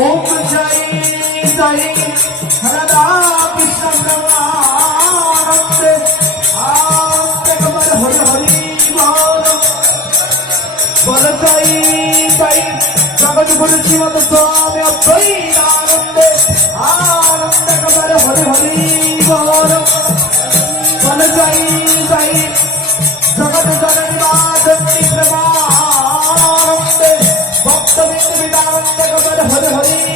ओम जय जय हरदा कृष्ण ब्रह्मानंद आनंद कमल हरि हरि बोल जय जय जगत गुरु श्रीमद स्वामी अद्वैतानंद आनंद कमल हरि हरि बोल जय जय जगत जननी माधवी ब्रह्मानंद भक्त बिंदु विदानंद कमल हरि हरि